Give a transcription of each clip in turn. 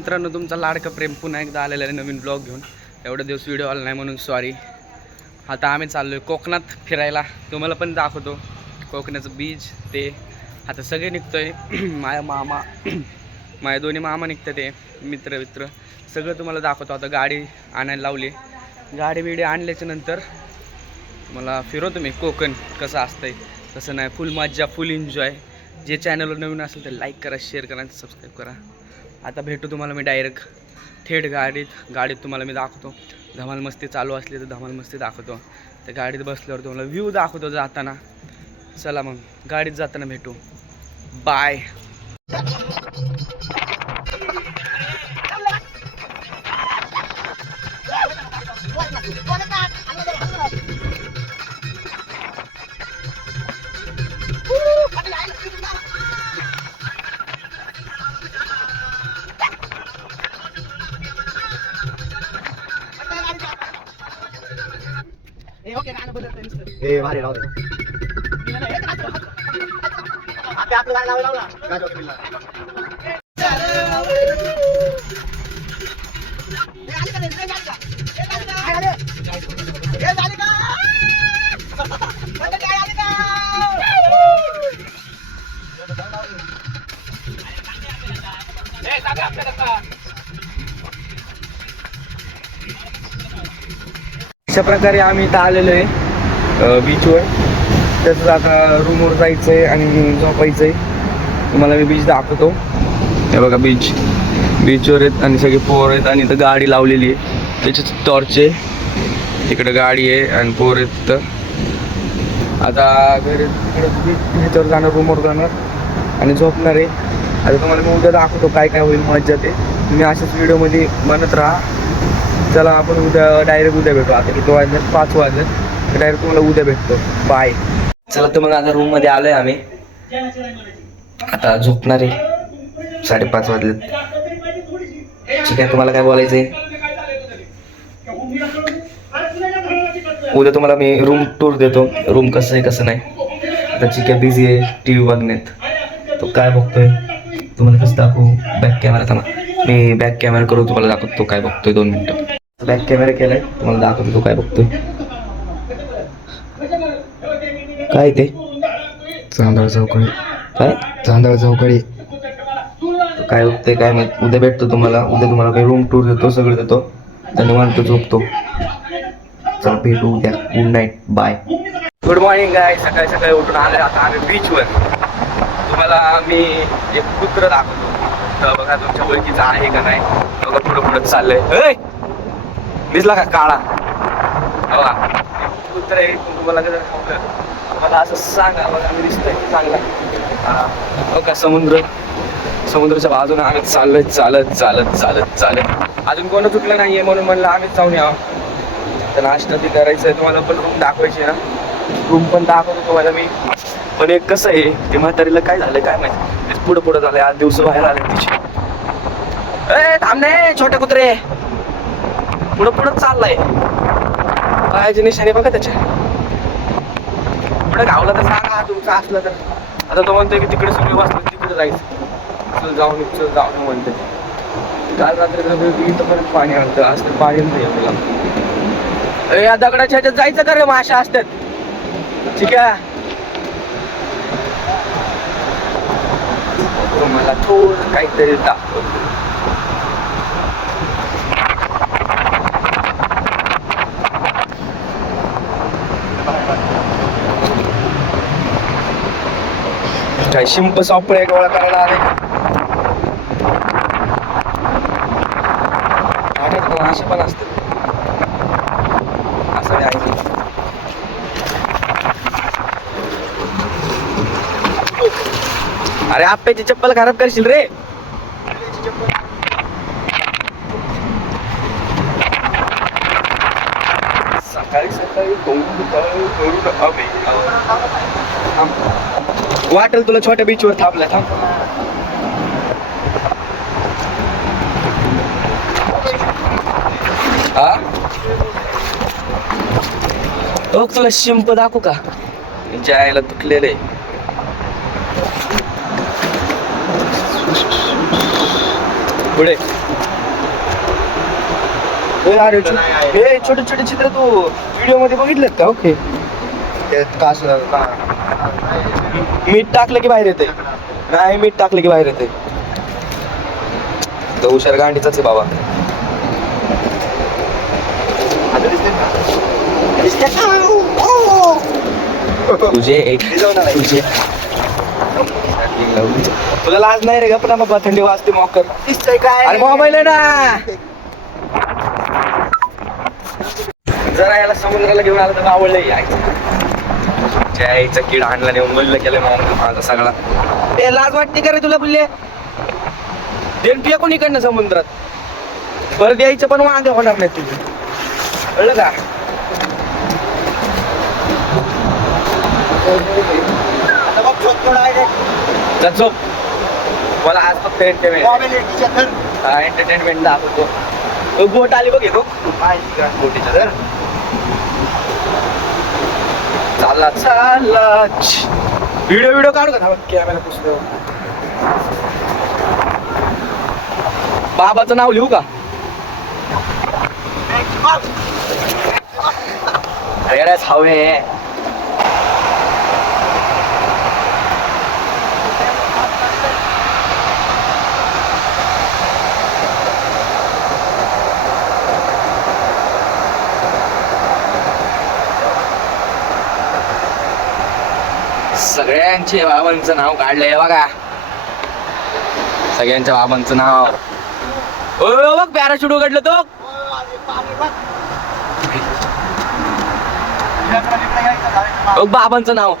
मित्रांनो, तुमचा लाडका प्रेम पुन्हा एकदा आलेला आहे नवीन ब्लॉग घेऊन. एवढे दिवस व्हिडिओ आला नाही म्हणून सॉरी. आता आम्ही चाललो आहे कोकणात फिरायला. तुम्हाला पण दाखवतो कोकणाचं बीच. ते आता सगळे निघतो आहे माझ्या मामा माझ्या दोन्ही मामा निघतात ते मित्र सगळं तुम्हाला दाखवतो. आता गाडी आणायला लावली. गाडी बिडी आणल्याच्या नंतर मला फिरवतो मी कोकण कसं असतंय कसं नाही. फुल मज्जा, फुल एन्जॉय. जे चॅनलवर नवीन असेल तर लाईक करा, शेअर करा, सबस्क्राईब करा. आता भेटू तुम्हाला मी डायरेक्ट थेट गाडीत तुम्हाला मी दाखवतो. धमाल मस्ती चालू असली तर धमाल मस्ती दाखवतो. त्या गाडीत बसल्यावर तुम्हाला व्ह्यू दाखवतो जाताना. चला मग गाडीत जाताना भेटू. बाय. ए भारी राहू दे. आपलं गाणं लावला अशा प्रकारे आम्ही इथं आलेलो आहे बीचवर. तसंच आता रूमवर जायचं आहे आणि झोपायचं आहे. तुम्हाला मी बीच दाखवतो. हे बघा बीचवर आहेत आणि सगळे पोर आहेत आणि इथं गाडी लावलेली आहे. त्याच्याच टॉर्च आहे. तिकडं गाडी आहे आणि पोर आहेत. तर आता घरी ह्याच्यावर जाणार, रूमवर जाणार आणि झोपणार आहे. आता तुम्हाला मी उद्या दाखवतो काय काय होईल मज्जा ते. तुम्ही अशाच व्हिडिओमध्ये बनत राहा. चला आपण डायरेक्ट उद्या भेटू. आता किती वाजले? 5 वाजले. डायरेक्ट तुम्हाला उद्या भेटतो. बाय. चला तर मग आता रूममध्ये आलोय आम्ही. आता झोपणार आहे. 5:30 वाजले. ठीक आहे, तुम्हाला काय बोलायचंय? उद्या तुम्हाला मी रूम टूर देतो. रूम कसं आहे कसं नाही. आता ठीक आहे, बिझी आहे TV बघण्यात. तो काय बघतोय तुम्हाला कसं दाखवू? Back camera. मी बॅक कॅमेरा करून तुम्हाला दाखवतो काय बघतोय. 2 मिनिटं. बॅक कॅमेरा केलाय, तुम्हाला दाखवतो तो काय बघतोय. काय ते? चांदळ चौकडी. काय चांदळ चौकडी काय बघतोय काय माहित. उद्या भेटतो तुम्हाला. उद्या तुम्हाला काही रूम टूर देतो, सगळं देतो. त्यांनी म्हणतो झोपतो. चला भेटू उद्या. Good night. Bye. Good morning guys. सकाळी सकाळी उठून आले आता आम्ही बीचवर. तुम्हाला मी एक कुत्र दाखवतो. तर बघा तुमच्या ओळखीचा आहे का नाही. बघा पुढं चाललंय. दिसला का काळा? बघा कुत्र आहे. तुम्हाला कसं खावलं मला असं सांगा. बघा मी दिसतोय चांगला. बघा समुद्राच्या बाजूने आम्ही चालत अजून कोण चुकलं नाहीये म्हणून म्हणलं आम्हीच जाऊन यावं. तर नाश्ता ते करायचंय. तुम्हाला पण रूम दाखवायची ना. रूम पण दाखवतो तुम्हाला मी. पण एक कसं आहे ते म्हातारीला काय झालं काय माहिती. पुढं झालंय. 8 दिवस बाहेर आले तिचे. थांब नाही छोटे कुत्रे. पुढं चाललाय. पायाची निशाणी बघा त्याच्या. पुढे गावला तर सांगा तुमचं असलं तर. आता तो म्हणतोय की तिकडे सगळे वाचलं तिकडे जायचं. चल जाऊन म्हणते. काल रात्री इथं पण पाणी आणतं. आज तर पाणी नाही आपल्याला. या दगडाच्या ह्याच्यात जायचं का रे? माशा असतात. ठीक आहे, तुम्हाला थोडं काहीतरी दाखवतो. काय शिंप सापळे गोळा करायला आले. असे पण असते. असं आहे. अरे आप्याची चप्पल खराब करशील रे. सकाळी वाटेल तुला छोट्या बीचवर थांबला. थांब. तुला शिंप दाखवू का? जायला तुटलेले. पुढे अरे हे छोटे छोटे चित्र तू व्हिडिओ मध्ये बघितलेत का? ओके. मीठ टाकलं की बाहेर येते. नाही, मीठ टाकलं की बाहेर येते. तो हुशार गांडीचाच आहे बाबा. तुझे तुला लाज नाही रे? गप्पा बाबा, थंडी वाजते मॉकर. अरे मोबाईल आहे ना. जरा याला समुद्राला घेऊन आलं तर आवडलंय. आईचा किड आणला नेऊन बोललं केलं माझा सगळा. ते लाज वाटते का रे तुला? बोलले देण पिया कोण इकडनं समुद्रात. परत यायचं पण वांग होणार नाही तुझं, कळलं का? झोप. मला आज फक्त एंटरटेनमेंट दाखवतो. बोट आली बघ. येतो बोटीच्या तर चालला चालला. व्हिडिओ काढू का? कॅमेरा पुसतो. बाबाचं नाव लिहू का? रेड्याच हवे. सगळ्यांचे बाबांचं नाव काढलंय बघा. सगळ्यांच्या बाबांचं नाव. ओ बघ पॅराशूट उघडलं तो. बघ बाबांचं नाव.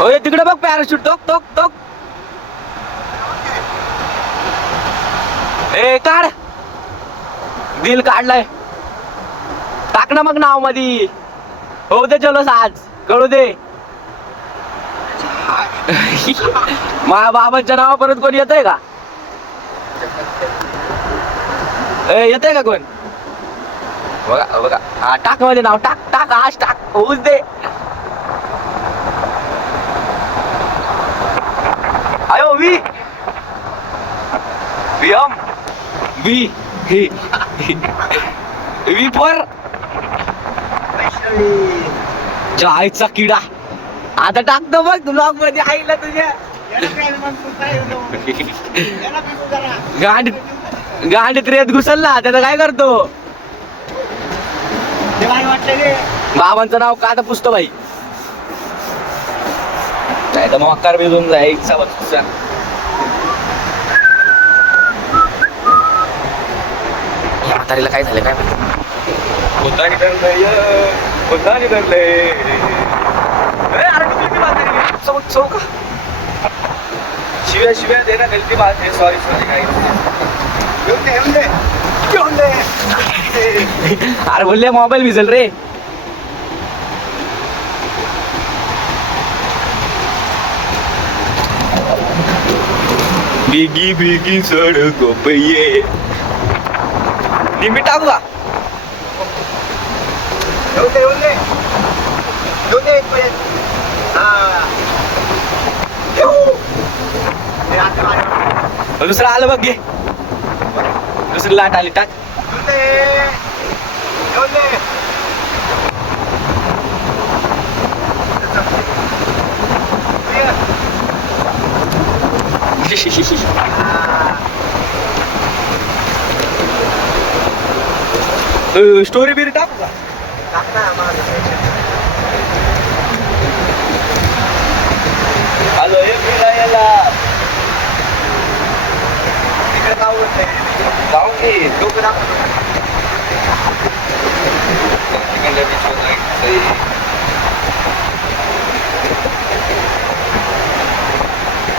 ओय तिकडे बघ पॅराशूट. टोक टोक टोक. ए काढ. दिल काढलाय. टाक ना मग नाव मधी. हो दे चलो आज कळू दे. माझ्या बाबांच्या नावा परत कोण येतंय का? येतंय का कोण? बघा बघा. हा टाक मध्ये नाव. टाक टाक आज टाक. होऊच दे. आयो वी वियम वी वी फॉर जायचा किडा. आता टाकतो बघ तू ब्लॉग मध्ये. आईला तुझ्या गांडीत रेत घुसलला. त्याचं काय करतो? बाबांचं नाव का आता पुसतो बाई. नाही तर मग भिजून जायचा. म्हातारीला काय झालं काय माहिती. पोतानी धरलंय. चौका शिव्या दे ना. गलती बात है. सॉरी काय. अरे बोलले मोबाईल भिजल रे. भीगी भीगी सड़कों पे ये निम्मी टाकू का? दुसरं आलं बघ. घे दुसरी लाट आली. टाक. स्टोरी बिरी टाकू का? हॅलो याला तिकडे जाऊन घे. डोकं दाखव.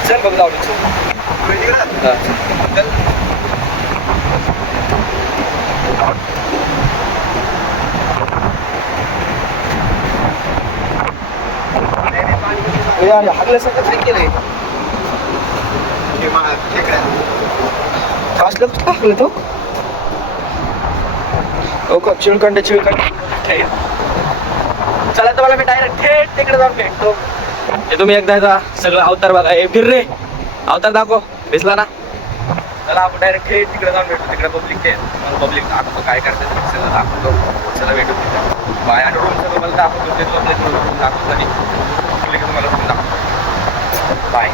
चल बघ जाऊ. हल्ल्यासारखं काय केलंय? असलं टाकलं तो. हो का? चिळकंड. चला तर मला मी डायरेक्ट थेट तिकडे जाऊन भेटतो. हे तुम्ही एकदा सगळं अवतार बघा. हे फिर रे. अवतार दाखव. दिसला ना? चला आपण डायरेक्ट हे तिकडे जाऊन भेटू. तिकडे पब्लिक आहे, मला पब्लिक दाखवतो काय करतात ते सगळं दाखवतो. चला भेटू तिथे बाय. आणि रूम सगळं मला दाखवतो, ते दाखवतो आणि पब्लिक तुम्हाला पण दाखवतो. बाय.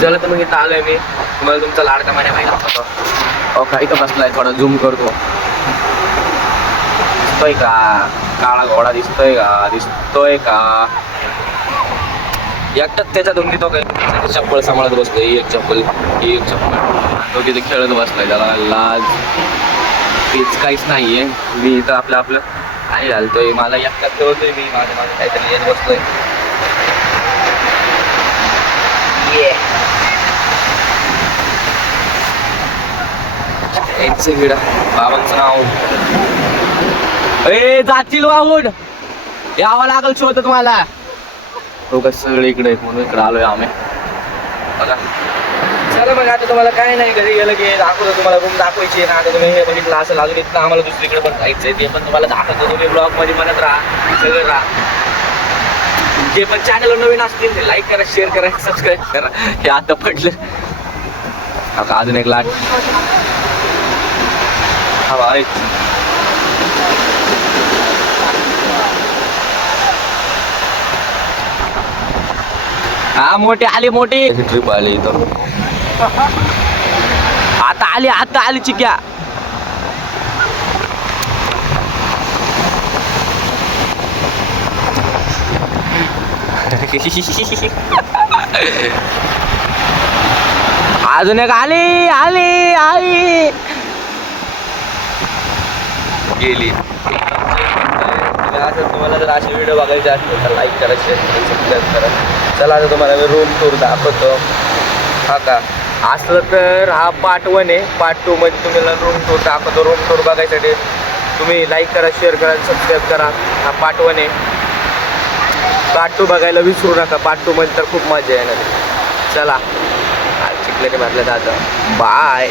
चला तर मग इथं आलोय मी. तुम्हाला तुमचा लाडका मान्या माहिती दाखवतो. अहो काही का बसलाय, थोडा झूम करतो. दिसतोय का काळा घोडा? दिसतोय का एकटाच त्याच्यात धुंदी तो काय चप्पल सांभाळत बसलोय. एक चप्पल तो तिथे खेळत बसलाय. त्याला लाज तेच काहीच नाहीये. मी इथं आपलं काय घालतोय, मला एकटाच खेळतोय मी. माझं काहीतरी येत बसलोय. बाबांचं नाव जातील वाहून यावं लागल शोध तुम्हाला. सगळे इकडे आहेत म्हणून इकडे आलोय आम्ही. बघा चला मग आता तुम्हाला काय नाही, घरी गेलं की दाखवतो तुम्हाला. रूम दाखवायची ना. आता तुम्ही हे बघितलं असेल, अजून इथं आम्हाला दुसरीकडे पण जायचंय, ते पण तुम्हाला दाखवतो. तुम्ही ब्लॉग मध्ये म्हणत राहा, सगळं राहा. जे पण चॅनल नवीन असतील ते लाईक करा, शेअर करा, सबस्क्राईब करा. हे आता पडलं. आता अजून एक लाट हवा आहे. हा मोठी आली, मोठी ट्रिप आली इथं. आता आली चिक्या. अजून एक आली गेली. तुम्हाला जर असे व्हिडिओ बघायचे असतील तर लाईक करा, शेअर करा, सबस्क्राईब करा. चला आता तुम्हाला मी रूम टूर दाखवतो. हा का असलं तर हा पार्ट 1 आहे. पार्ट 2 मध्ये तुम्हाला रूम टूर दाखवतो. रूम टूर बघायसाठी तुम्ही लाईक करा, शेअर करा, सबस्क्राईब करा. हा पार्ट 1 आहे. पार्ट 2 बघायला विसरू नका. पार्ट 2 मध्ये तर खूप मजा येणार. चला चिखल्याने भरलं जातं. बाय.